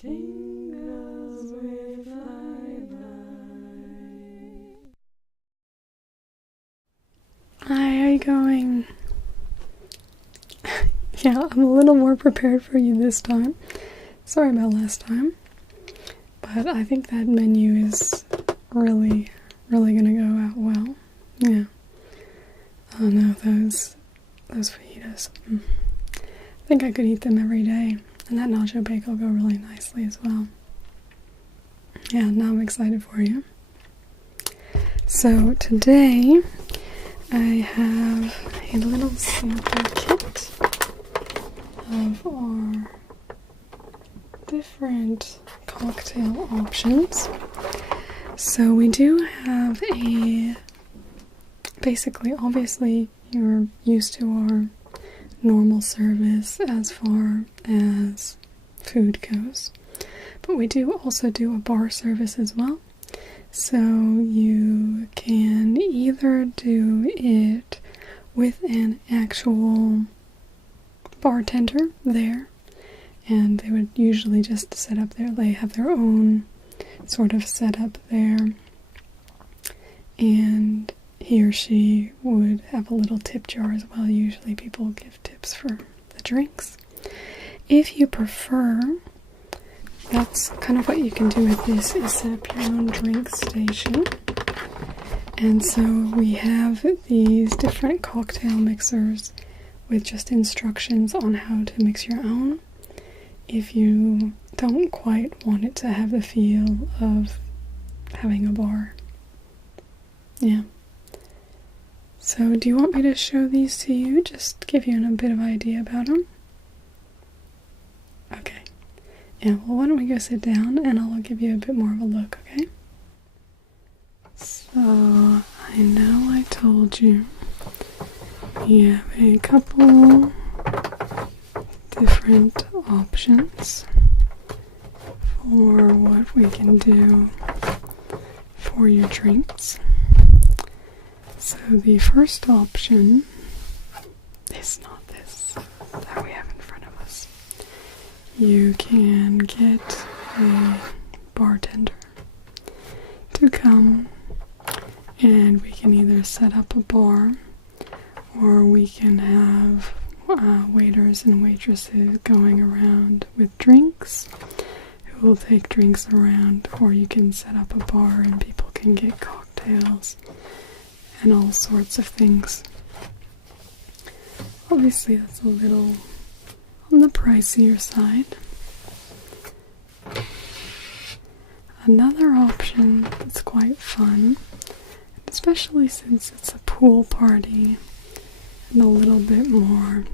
Tingles with Hi, how you going? Yeah, I'm a little more prepared for you this time. Sorry about last time. But I think that menu is really gonna go out well. Yeah. Oh no, those fajitas. I think I could eat them every day. And that nacho bake will go really nicely as well. Yeah, now I'm excited for you. So today I have a little sample kit of our different cocktail options. So we do have basically, obviously you're used to our normal service as far as food goes. But we do also do a bar service as well. So you can either do it with an actual bartender there, and they would usually just set up there. They have their own sort of setup there, and he or she would have a little tip jar as well. Usually people give tips for the drinks. If you prefer, that's kind of what you can do with this, is set up your own drink station. And so we have these different cocktail mixers with just instructions on how to mix your own if you don't quite want it to have the feel of having a bar. Yeah. So do you want me to show these to you? Just give you a bit of idea about them? Okay. Yeah, well, why don't we go sit down and I'll give you a bit more of a look, okay? So, I know I told you we have a couple different options for what we can do for your drinks. So the first option is not this that we have in front of us. You can get a bartender to come, and we can either set up a bar or we can have waiters and waitresses going around with drinks who will take drinks around, or you can set up a bar and people can get cocktails and all sorts of things. Obviously that's a little on the pricier side. Another option that's quite fun, especially since it's a pool party and a little bit more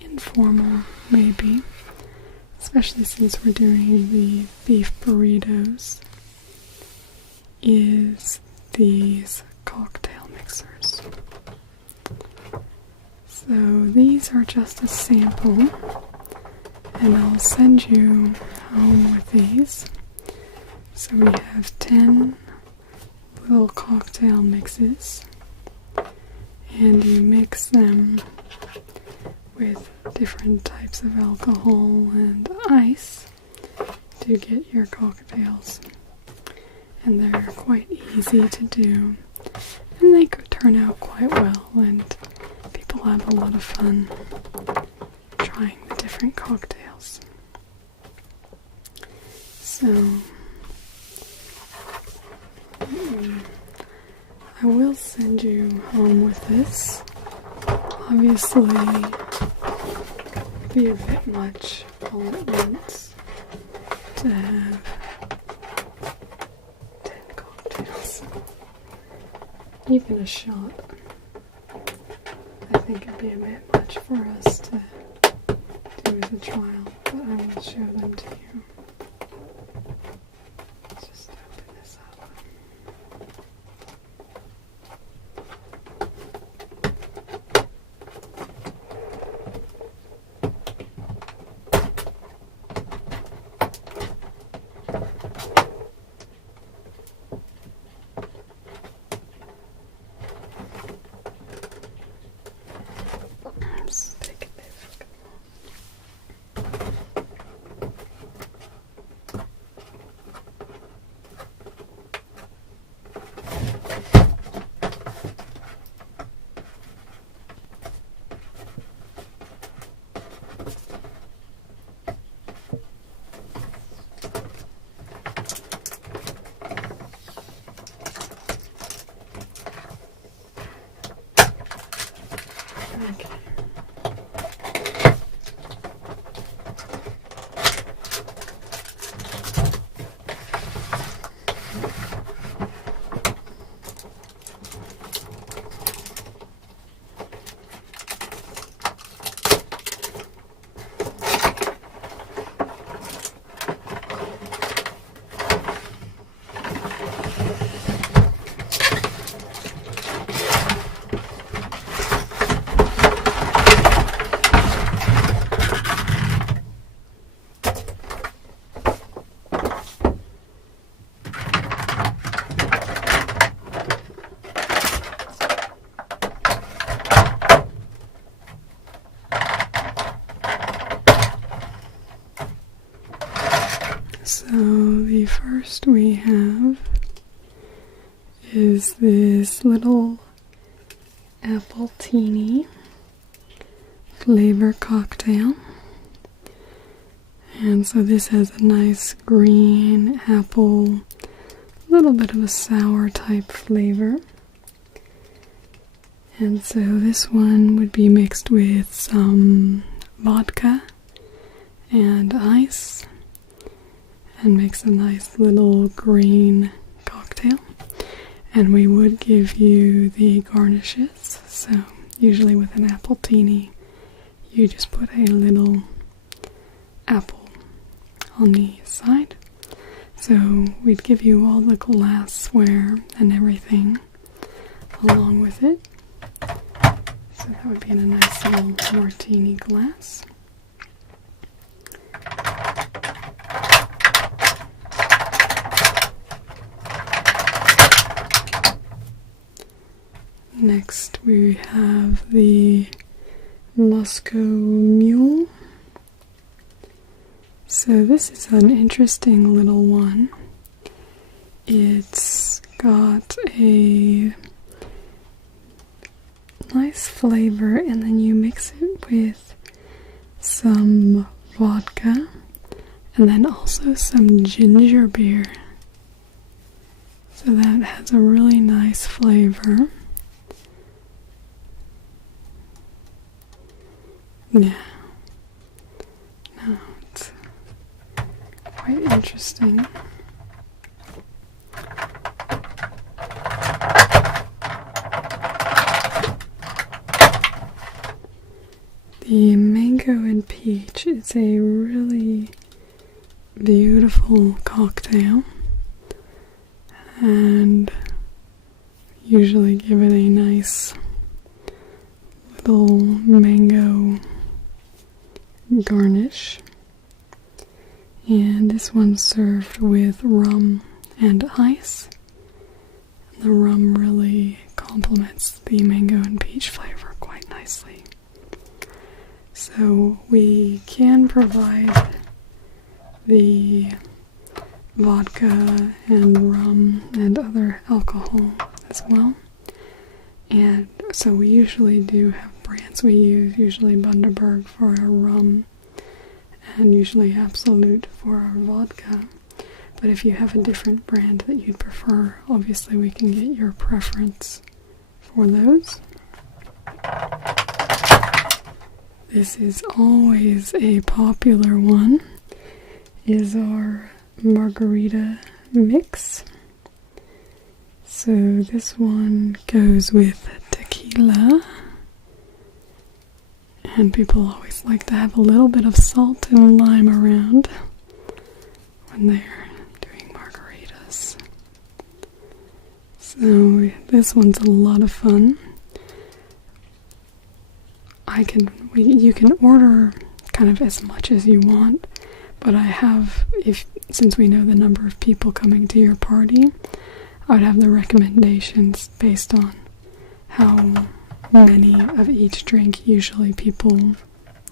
informal maybe, especially since we're doing the beef burritos, is these cocktail mixers. So these are just a sample, and I'll send you home with these. So we have 10 little cocktail mixes, and you mix them with different types of alcohol and ice to get your cocktails. And they're quite easy to do, and they could turn out quite well, and people have a lot of fun trying the different cocktails. So I will send you home with this. Obviously, it'd be a bit much all at once to have 10 cocktails. Even a shot. I think it'd be a bit much for us to do as a trial, but I will show them to you. Let's just open this up. So the first we have is this little Appletini flavor cocktail. And so this has a nice green apple, little bit of a sour type flavor. And so this one would be mixed with some vodka and ice and makes a nice little green cocktail. And we would give you the garnishes. So usually with an Appletini, you just put a little apple on the side. So we'd give you all the glassware and everything along with it. So that would be in a nice little martini glass. Next we have the Moscow Mule. So this is an interesting little one. It's got a nice flavor, and then you mix it with some vodka and then also some ginger beer. So that has a really nice flavor. Yeah. No, it's quite interesting. The mango and peach is a really beautiful cocktail, and usually give it a nice little mango garnish. And this one's served with rum and ice. The rum really complements the mango and peach flavor quite nicely. So we can provide the vodka and rum and other alcohol as well. And so we usually do have brands. We use usually Bundaberg for our rum and usually Absolute for our vodka. But if you have a different brand that you'd prefer, obviously we can get your preference for those. This is always a popular one, is our Margarita mix. So this one goes with tequila, and people always like to have a little bit of salt and lime around when they're doing margaritas. So this one's a lot of fun. You can order kind of as much as you want, but since we know the number of people coming to your party, I would have the recommendations based on how many of each drink usually people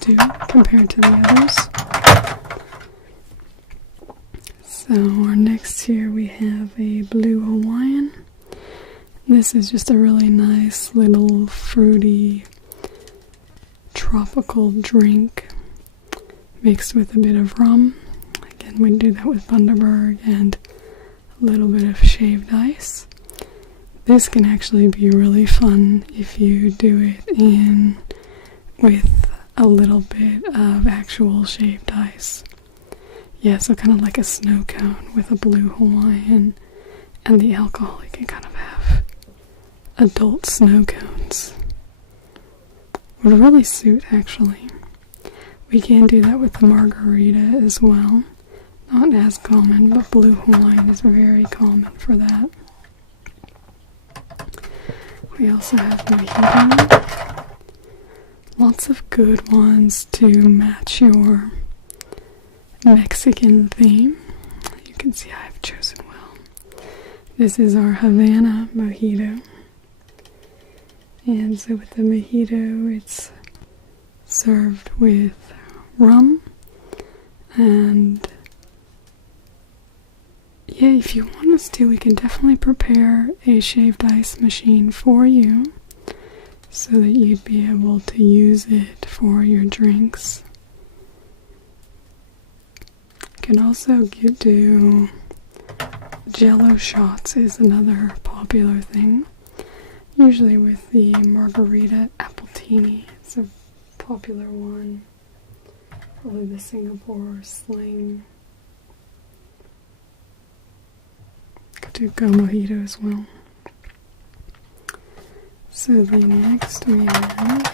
do compared to the others. So our next here we have a Blue Hawaiian. This is just a really nice little fruity tropical drink mixed with a bit of rum. Again, we do that with Bundaberg and a little bit of shaved ice. This can actually be really fun if you do it with a little bit of actual shaved ice. Yeah, so kind of like a snow cone with a Blue Hawaiian, and the alcohol, you can kind of have adult snow cones. Would really suit, actually. We can do that with the Margarita as well. Not as common, but Blue Hawaiian is very common for that. We also have Mojito. Lots of good ones to match your Mexican theme. You can see I've chosen well. This is our Havana Mojito. And so with the mojito, it's served with rum and yeah, if you want us to, we can definitely prepare a shaved ice machine for you so that you'd be able to use it for your drinks. You can also do Jello shots is another popular thing. Usually with the Margarita Appletini, it's a popular one. Probably the Singapore Sling. Could do Go Mojito as well. So the next we have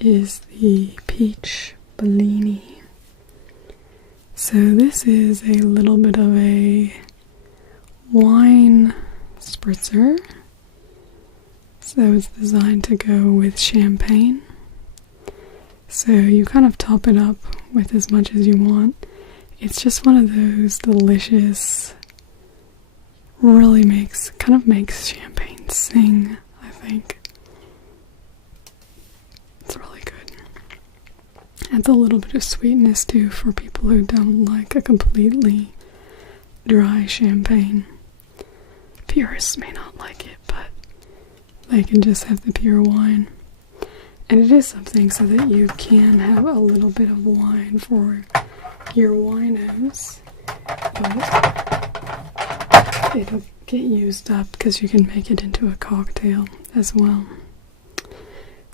is the Peach Bellini. So this is a little bit of a wine spritzer. So it's designed to go with champagne. So you kind of top it up with as much as you want. It's just one of those delicious, really makes champagne sing, I think. It's really good. Adds a little bit of sweetness too for people who don't like a completely dry champagne. Purists may not like it, but they can just have the pure wine. And it is something so that you can have a little bit of wine for your winos, but it'll get used up because you can make it into a cocktail as well.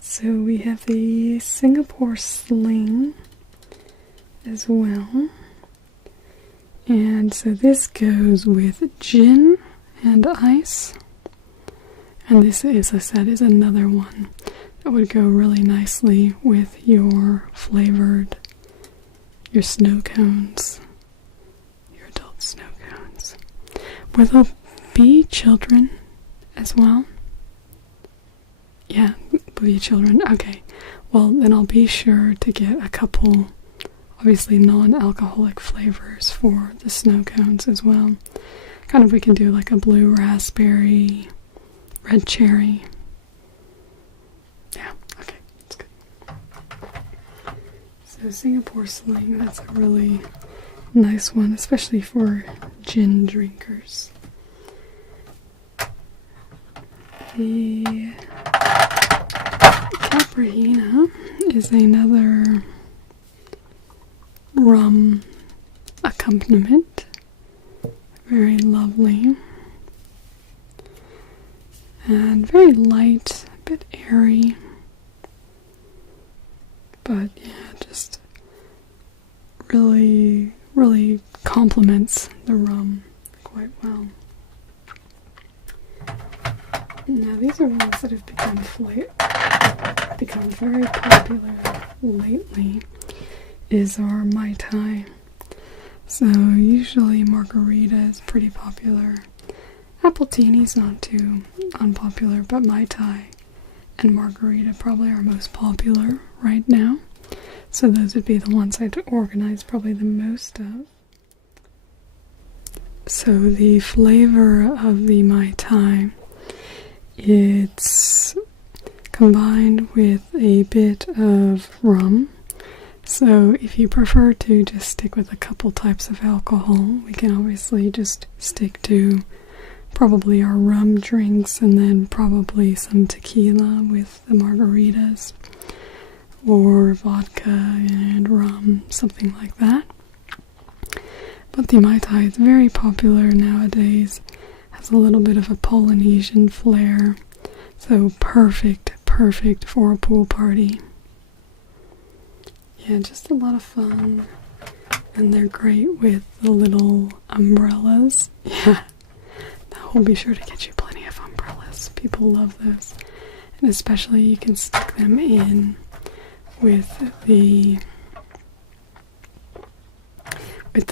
So we have the Singapore Sling as well. And so this goes with gin and ice. And this, as I said, is another one that would go really nicely with your snow cones, your adult snow cones. Will there be children as well? Yeah, will be children. Okay, well then I'll be sure to get a couple, obviously non-alcoholic flavors for the snow cones as well. Kind of we can do like a blue raspberry, red cherry. Yeah, okay, that's good. So Singapore Sling, that's a really nice one, especially for gin drinkers. The Caprina is another rum accompaniment. Very lovely. And very light, a bit airy. But yeah, just really, really complements the rum quite well. Now these are ones that have become very popular lately, is our Mai Tai. So usually Margarita is pretty popular. Appletini's not too unpopular, but Mai Tai and Margarita probably are most popular right now. So those would be the ones I'd organize probably the most of. So the flavor of the Mai Tai, it's combined with a bit of rum. So if you prefer to just stick with a couple types of alcohol, we can obviously just stick to probably our rum drinks and then probably some tequila with the margaritas, or vodka and rum, something like that. But the Mai Tai is very popular nowadays, has a little bit of a Polynesian flair, so perfect for a pool party. Yeah, just a lot of fun, and they're great with the little umbrellas. Yeah, that will be sure to get you plenty of umbrellas. People love those, and especially you can stick them in with the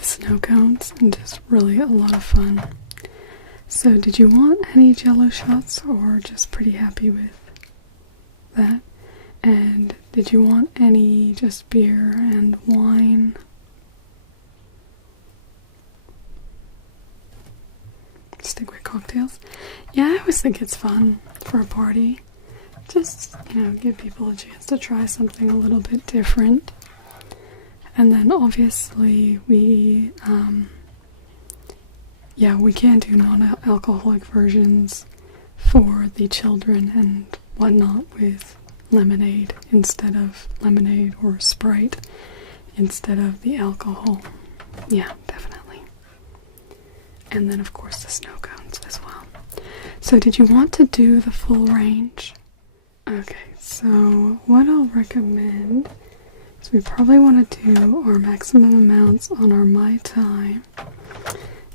snow cones, and just really a lot of fun. So did you want any Jello shots, or just pretty happy with that? And did you want any just beer and wine? Stick with cocktails? Yeah, I always think it's fun for a party. Just, give people a chance to try something a little bit different. And then obviously we can do non-alcoholic versions for the children and whatnot with lemonade instead of lemonade, or Sprite instead of the alcohol. Yeah, definitely. And then of course the snow cones as well. So did you want to do the full range? Okay, so what I'll recommend is we probably want to do our maximum amounts on our Mai Tai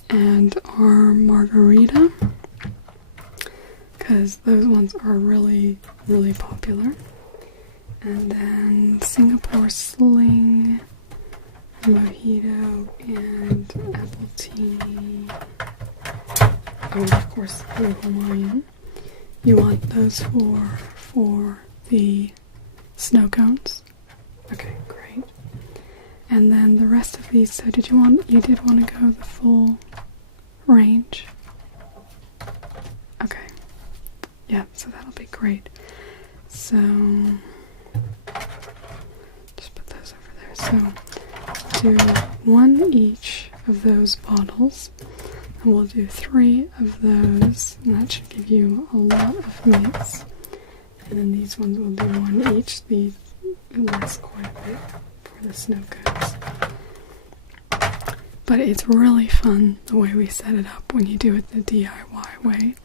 and our Margarita, because those ones are really, really popular. And then Singapore Sling, Mojito, and Appletini. Oh, of course, the Hawaiian. You want those for the snow cones? Okay, great. And then the rest of these, so you did want to go the full range? Okay. Yeah, so that'll be great. So, just put those over there. So, do one each of those bottles. And we'll do 3 of those, and that should give you a lot of mix. And then these ones will do 1 each. That's quite a bit for the snow cones. But it's really fun the way we set it up when you do it the DIY way.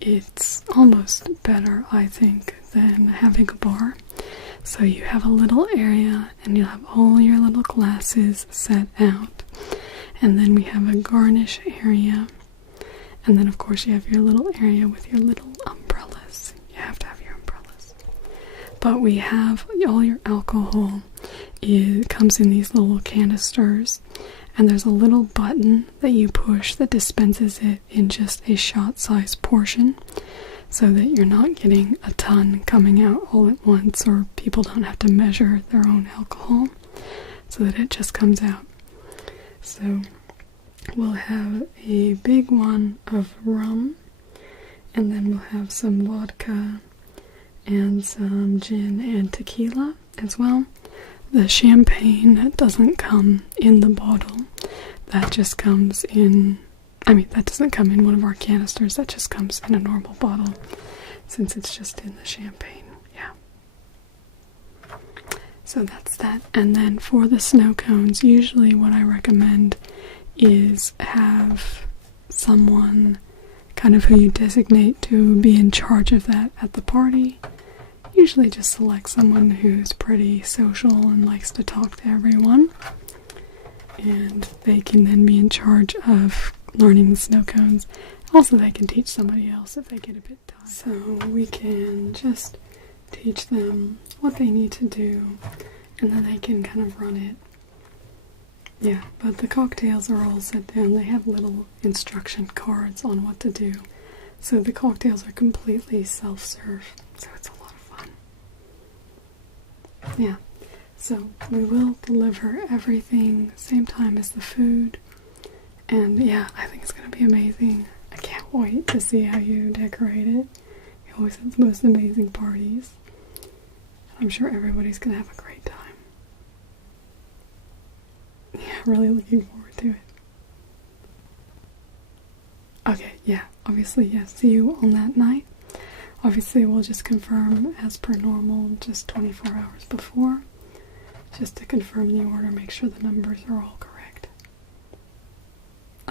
It's almost better, I think, than having a bar. So you have a little area and you'll have all your little glasses set out. And then we have a garnish area. And then of course you have your little area with your little umbrellas. You have to have your umbrellas. But we have all your alcohol. It comes in these little canisters. And there's a little button that you push that dispenses it in just a shot-sized portion, so that you're not getting a ton coming out all at once, or people don't have to measure their own alcohol, so that it just comes out. So we'll have a big one of rum, and then we'll have some vodka and some gin and tequila as well. The champagne doesn't come in the bottle. That just comes in, that doesn't come in one of our canisters. That just comes in a normal bottle, since it's just in the champagne. Yeah. So that's that. And then for the snow cones, usually what I recommend is have someone kind of who you designate to be in charge of that at the party. Usually just select someone who's pretty social and likes to talk to everyone. And they can then be in charge of learning the snow cones. Also, they can teach somebody else if they get a bit tired. So we can just teach them what they need to do, and then they can kind of run it. Yeah, but the cocktails are all set down. They have little instruction cards on what to do. So the cocktails are completely self-serve. So it's a lot of fun. Yeah, so we will deliver everything same time as the food. And yeah, I think it's going to be amazing. I can't wait to see how you decorate it. You always have the most amazing parties. I'm sure everybody's going to have a great time. Yeah, really looking forward to it. Okay, yeah, obviously, yeah, see you on that night. Obviously, we'll just confirm as per normal, just 24 hours before, just to confirm the order, make sure the numbers are all correct.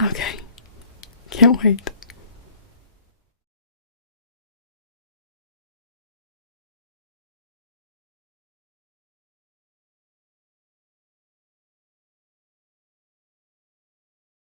Okay, can't wait.